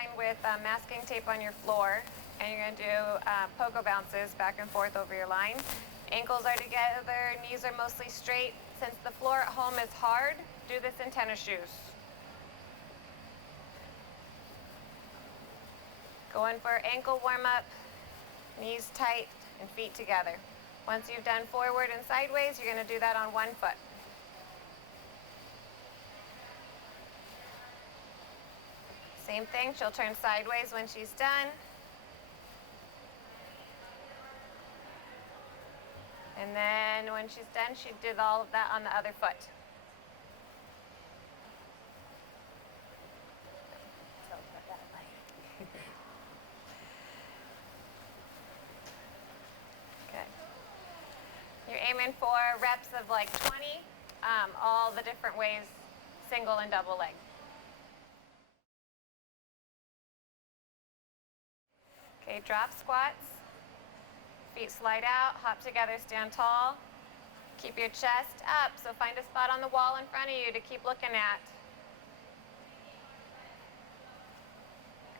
line with masking tape on your floor, and you're going to do pogo bounces back and forth over your line. Ankles are together, knees are mostly straight. Since the floor at home is hard, do this in tennis shoes. Going for ankle warm-up, knees tight and feet together. Once you've done forward and sideways, you're going to do that on one foot. Same thing, she'll turn sideways when she's done. And then when she's done, she did all of that on the other foot. Good. You're aiming for reps of like 20, all the different ways, single and double leg. Okay, drop squats. Feet slide out, hop together, stand tall. Keep your chest up, so find a spot on the wall in front of you to keep looking at.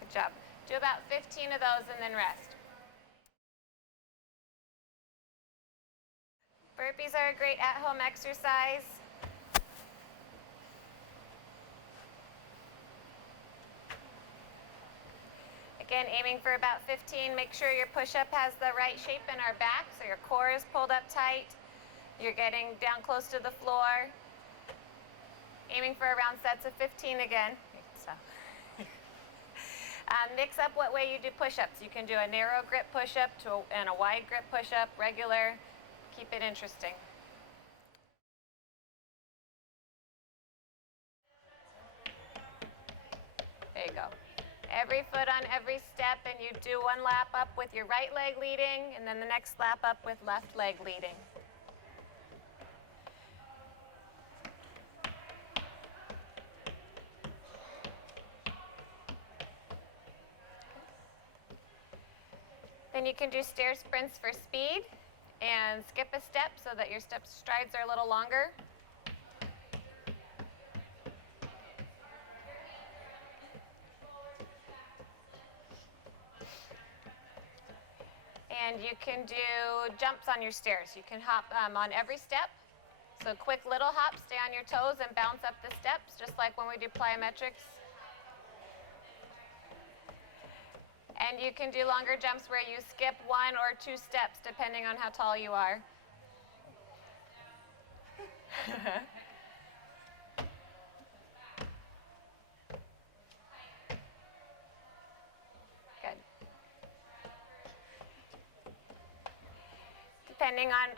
Good job. Do about 15 of those and then rest. Burpees are a great at-home exercise. Again, aiming for about 15. Make sure your push-up has the right shape in our back, so your core is pulled up tight. You're getting down close to the floor. Aiming for around sets of 15 again. Mix up what way you do push-ups. You can do a narrow grip push-up and a wide grip push-up, regular. Keep it interesting. There you go. Every foot on every step, and you do one lap up with your right leg leading, and then the next lap up with left leg leading. Then you can do stair sprints for speed, and skip a step so that your step strides are a little longer. And you can do jumps on your stairs. You can hop on every step. So quick little hops, stay on your toes and bounce up the steps, just like when we do plyometrics. And you can do longer jumps where you skip 1 or 2 steps, depending on how tall you are. Depending on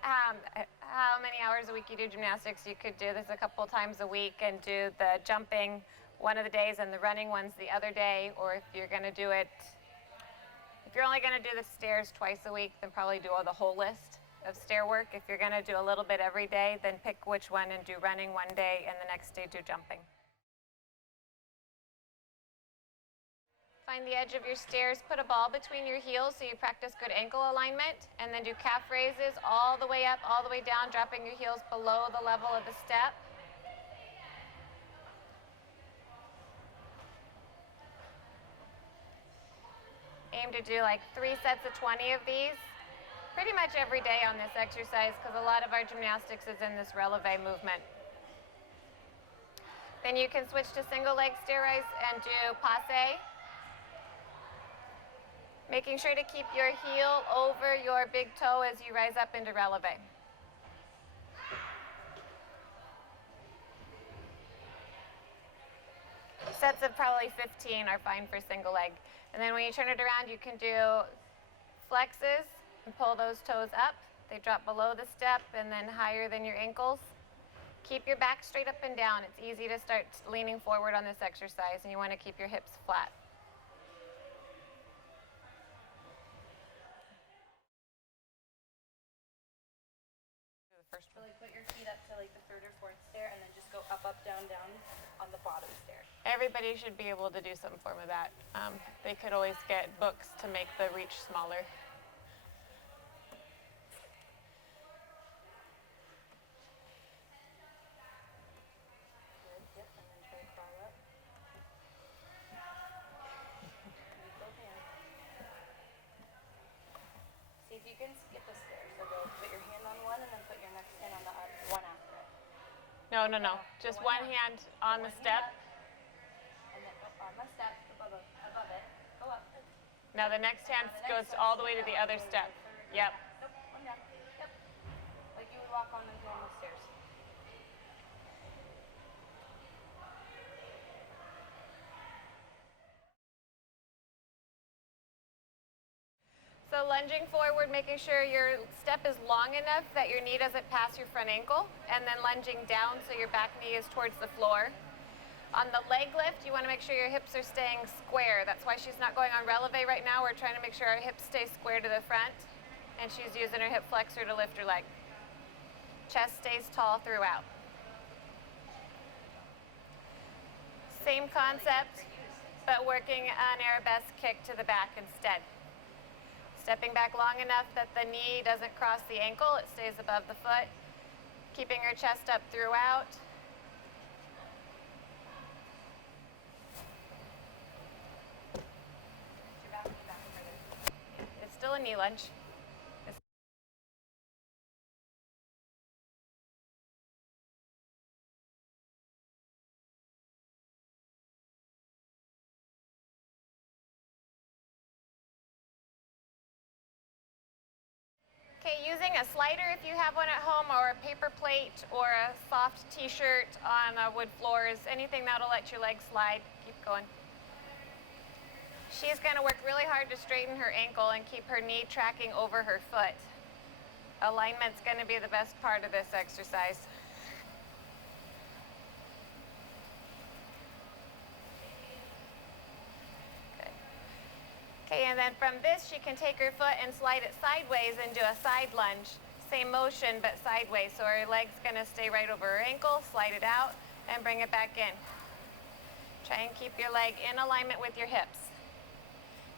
how many hours a week you do gymnastics, you could do this a couple times a week and do the jumping one of the days and the running ones the other day. Or if you're going to do it, if you're only going to do the stairs twice a week, then probably do the whole list of stair work. If you're going to do a little bit every day, then pick which one and do running one day and the next day do jumping. Find the edge of your stairs, put a ball between your heels so you practice good ankle alignment, and then do calf raises all the way up, all the way down, dropping your heels below the level of the step. Aim to do like 3 sets of 20 of these, pretty much every day on this exercise, because a lot of our gymnastics is in this releve movement. Then you can switch to single leg stair rise and do passe. Making sure to keep your heel over your big toe as you rise up into releve. Sets of probably 15 are fine for single leg. And then when you turn it around, you can do flexes and pull those toes up. They drop below the step and then higher than your ankles. Keep your back straight up and down. It's easy to start leaning forward on this exercise, and you want to keep your hips flat. So like put your feet up to like the 3rd or 4th stair and then just go up, up, down, down on the bottom stair. Everybody should be able to do some form of that. They could always get books to make the reach smaller. Good, yep, and then try to crawl up. No, no, no. Just one hand on the step. And then on the step, above it, go up. Now the next hand goes all the way to the other step. Yep. Nope, one down. Yep. Like you would walk on the normal stairs. So lunging forward, making sure your step is long enough that your knee doesn't pass your front ankle, and then lunging down so your back knee is towards the floor. On the leg lift, you want to make sure your hips are staying square. That's why she's not going on releve right now. We're trying to make sure our hips stay square to the front, and she's using her hip flexor to lift her leg. Chest stays tall throughout. Same concept, but working an arabesque kick to the back instead. Stepping back long enough that the knee doesn't cross the ankle, it stays above the foot. Keeping her chest up throughout. It's still a knee lunge. Okay, using a slider if you have one at home, or a paper plate, or a soft t-shirt on wood floors, anything that'll let your legs slide. Keep going. She's going to work really hard to straighten her ankle and keep her knee tracking over her foot. Alignment's going to be the best part of this exercise. Okay, and then from this, she can take her foot and slide it sideways and do a side lunge. Same motion, but sideways. So her leg's going to stay right over her ankle, slide it out, and bring it back in. Try and keep your leg in alignment with your hips.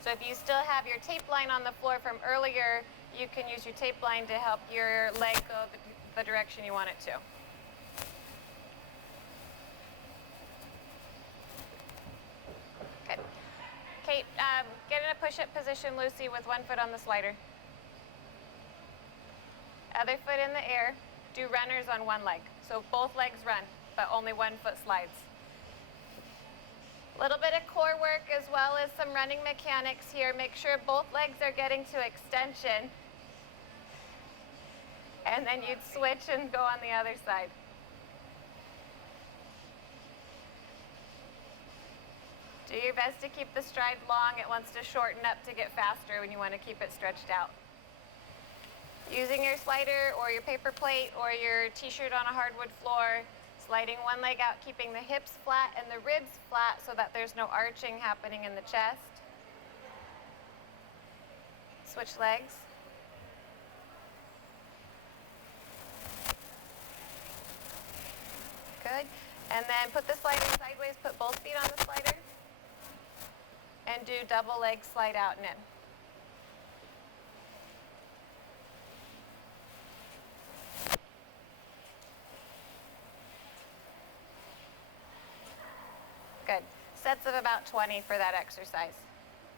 So if you still have your tape line on the floor from earlier, you can use your tape line to help your leg go the direction you want it to. Okay. Kate, get in a push-up position, Lucy, with one foot on the slider. Other foot in the air. Do runners on one leg. So both legs run, but only one foot slides. A little bit of core work as well as some running mechanics here. Make sure both legs are getting to extension. And then you'd switch and go on the other side. Do your best to keep the stride long. It wants to shorten up to get faster when you want to keep it stretched out. Using your slider or your paper plate or your t-shirt on a hardwood floor, sliding one leg out, keeping the hips flat and the ribs flat so that there's no arching happening in the chest. Switch legs. Good. And then put the slider sideways, put both feet on the slider. And do double leg slide out and in. Good. Sets of about 20 for that exercise.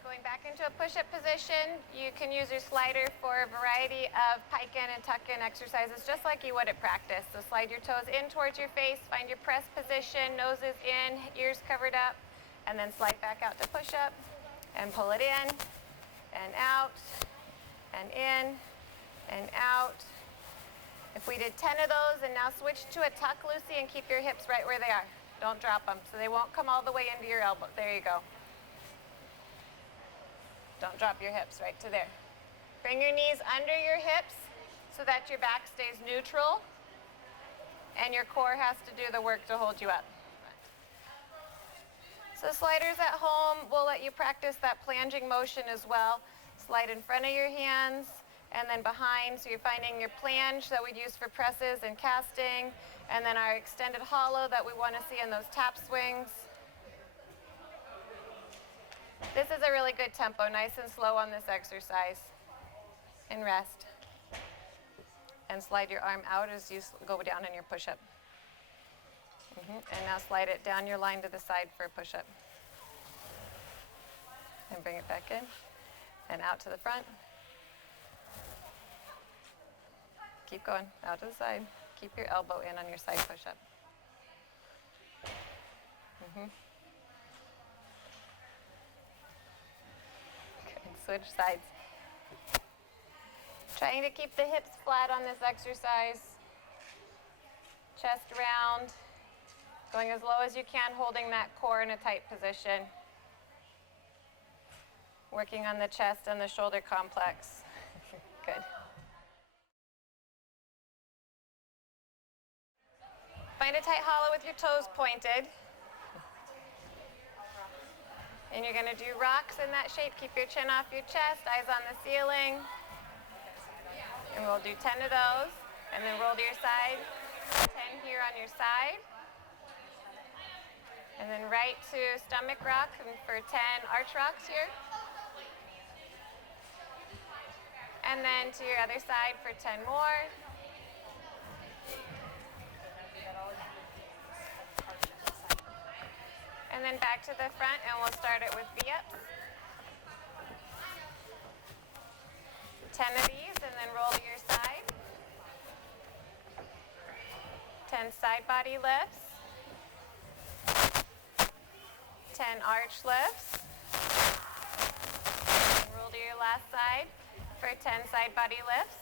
Going back into a push-up position, you can use your slider for a variety of pike-in and tuck-in exercises, just like you would at practice. So slide your toes in towards your face, find your press position, noses in, ears covered up, and then slide back out to push-up, and pull it in, and out, and in, and out. If we did 10 of those, and now switch to a tuck, Lucy, and keep your hips right where they are. Don't drop them, so they won't come all the way into your elbow. There you go. Don't drop your hips, right to there. Bring your knees under your hips so that your back stays neutral, and your core has to do the work to hold you up. So sliders at home will let you practice that plunging motion as well. Slide in front of your hands and then behind. So you're finding your planche that we'd use for presses and casting, and then our extended hollow that we want to see in those tap swings. This is a really good tempo, nice and slow on this exercise. And rest. And slide your arm out as you go down in your push-up. And now slide it down your line to the side for a push-up. And bring it back in. And out to the front. Keep going, out to the side. Keep your elbow in on your side push-up. Good. Switch sides. Trying to keep the hips flat on this exercise. Chest round. Going as low as you can, holding that core in a tight position. Working on the chest and the shoulder complex. Good. Find a tight hollow with your toes pointed. And you're going to do rocks in that shape. Keep your chin off your chest, eyes on the ceiling. And we'll do 10 of those. And then roll to your side. 10 here on your side. And then right to stomach rock for 10 arch rocks here. And then to your other side for 10 more. And then back to the front, and we'll start it with V-ups. 10 of these, and then roll to your side. 10 side body lifts. 10 arch lifts. And roll to your last side for 10 side body lifts.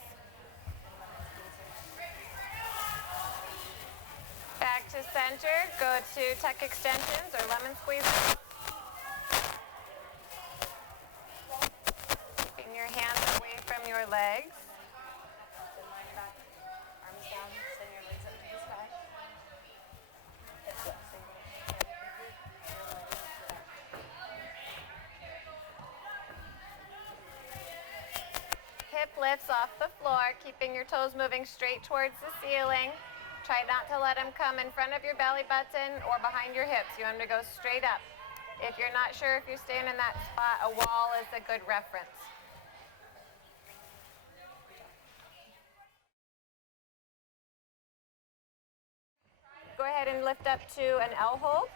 Back to center, go to tuck extensions or lemon squeezes. Keeping your hands away from your legs. Then line back, arms down, send your legs up to the sky. Hip lifts off the floor, keeping your toes moving straight towards the ceiling. Try not to let them come in front of your belly button or behind your hips. You want them to go straight up. If you're not sure if you're staying in that spot, a wall is a good reference. Go ahead and lift up to an L hold.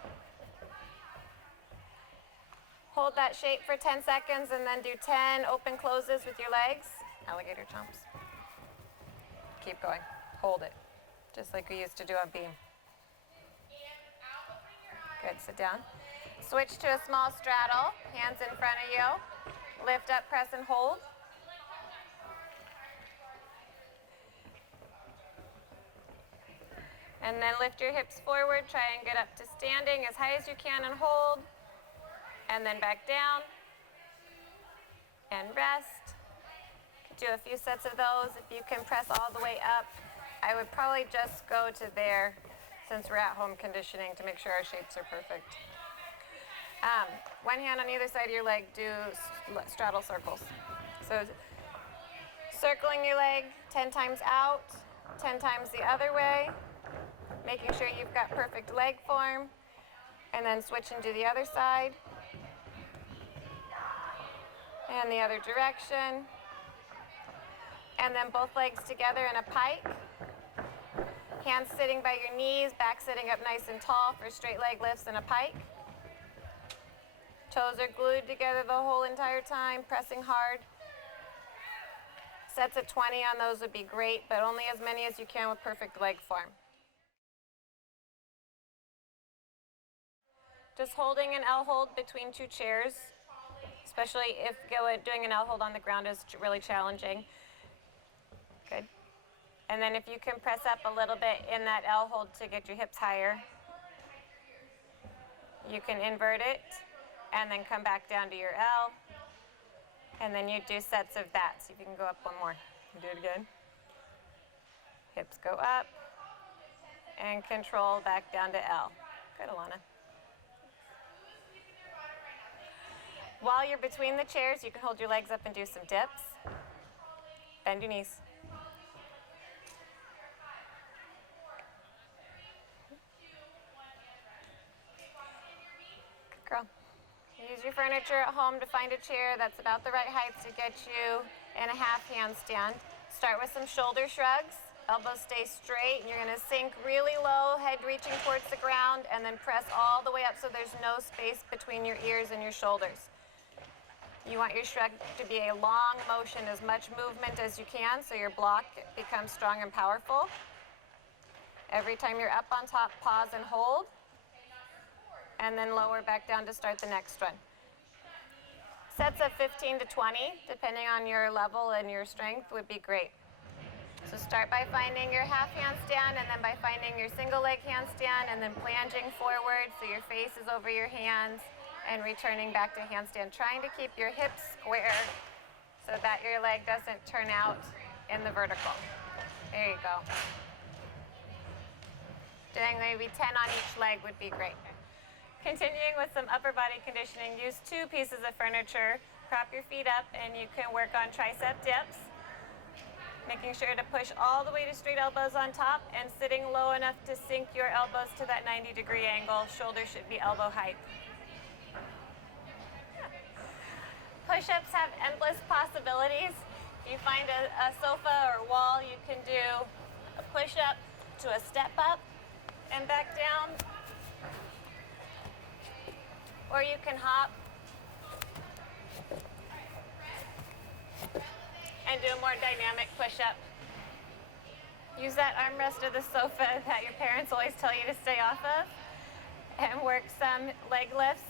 Hold that shape for 10 seconds and then do 10 open closes with your legs. Alligator chomps. Keep going. Hold it. Just like we used to do on beam. Good, sit down. Switch to a small straddle, hands in front of you. Lift up, press and hold. And then lift your hips forward, try and get up to standing as high as you can and hold. And then back down. And rest. Do a few sets of those. If you can press all the way up, I would probably just go to there since we're at home conditioning to make sure our shapes are perfect. One hand on either side of your leg, do straddle circles. So circling your leg 10 times out, 10 times the other way, making sure you've got perfect leg form, and then switching to the other side and the other direction. And then both legs together in a pike. Hands sitting by your knees, back sitting up nice and tall for straight leg lifts in a pike. Toes are glued together the whole entire time, pressing hard. Sets of 20 on those would be great, but only as many as you can with perfect leg form. Just holding an L hold between two chairs, especially if doing an L hold on the ground is really challenging. Good. And then if you can press up a little bit in that L hold to get your hips higher, you can invert it and then come back down to your L. And then you do sets of that. See if you can go up one more. Do it again. Hips go up and control back down to L. Good, Alana. While you're between the chairs, you can hold your legs up and do some dips. Bend your knees. Good girl. Use your furniture at home to find a chair that's about the right height to get you in a half handstand. Start with some shoulder shrugs. Elbows stay straight, and you're going to sink really low, head reaching towards the ground, and then press all the way up so there's no space between your ears and your shoulders. You want your shrug to be a long motion, as much movement as you can, so your block becomes strong and powerful. Every time you're up on top, pause and hold. and then lower back down to start the next one. Sets of 15 to 20, depending on your level and your strength, would be great. So start by finding your half handstand, and then by finding your single leg handstand, and then plunging forward so your face is over your hands, and returning back to handstand, trying to keep your hips square so that your leg doesn't turn out in the vertical. There you go. Doing maybe 10 on each leg would be great. Continuing with some upper body conditioning, use 2 pieces of furniture. Prop your feet up, and you can work on tricep dips. Making sure to push all the way to straight elbows on top and sitting low enough to sink your elbows to that 90-degree angle. Shoulders should be elbow height. Push-ups have endless possibilities. If you find a sofa or wall, you can do a push-up to a step up and back down. Or you can hop and do a more dynamic push-up. Use that armrest of the sofa that your parents always tell you to stay off of, and work some leg lifts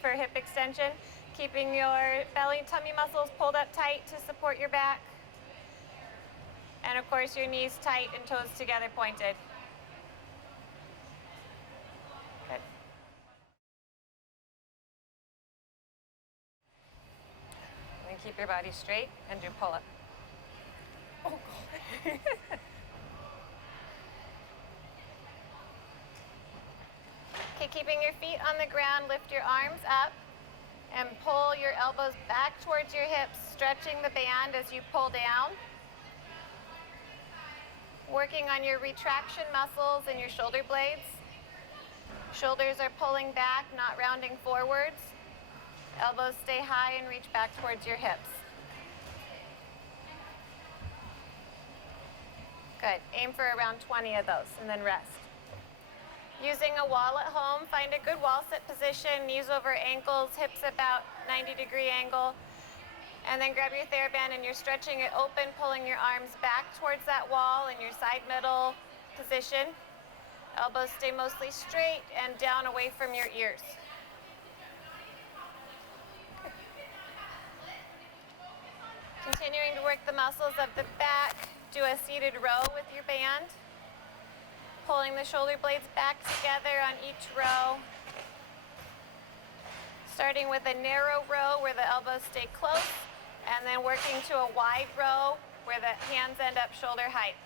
for hip extension, keeping your belly and tummy muscles pulled up tight to support your back, and of course your knees tight and toes together pointed. Good. And keep your body straight and do pull-up. Oh, God. Okay, keeping your feet on the ground, lift your arms up and pull your elbows back towards your hips, stretching the band as you pull down. Working on your retraction muscles and your shoulder blades. Shoulders are pulling back, not rounding forwards. Elbows stay high and reach back towards your hips. Good. Aim for around 20 of those and then rest. Using a wall at home, find a good wall sit position, knees over ankles, hips about 90-degree angle, and then grab your TheraBand and you're stretching it open, pulling your arms back towards that wall in your side middle position. Elbows stay mostly straight and down away from your ears. Continuing to work the muscles of the back, do a seated row with your band. Pulling the shoulder blades back together on each row. Starting with a narrow row where the elbows stay close, and then working to a wide row where the hands end up shoulder height.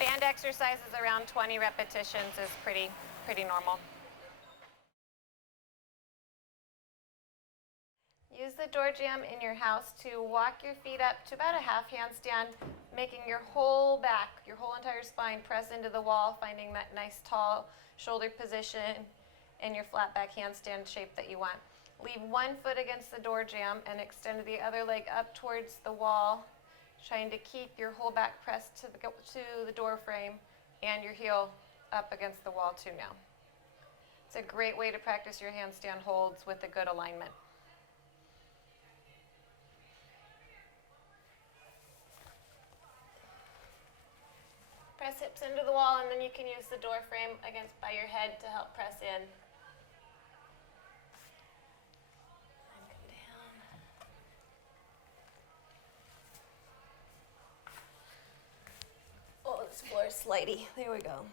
Band exercises around 20 repetitions is pretty normal. Use the door jamb in your house to walk your feet up to about a half handstand, making your whole back, your whole entire spine press into the wall, finding that nice tall shoulder position in your flat back handstand shape that you want. Leave one foot against the door jamb and extend the other leg up towards the wall, trying to keep your whole back pressed to the door frame and your heel up against the wall too now. It's a great way to practice your handstand holds with a good alignment. Press hips into the wall, and then you can use the door frame by your head to help press in. And come down. Oh, this floor is slidey. There we go.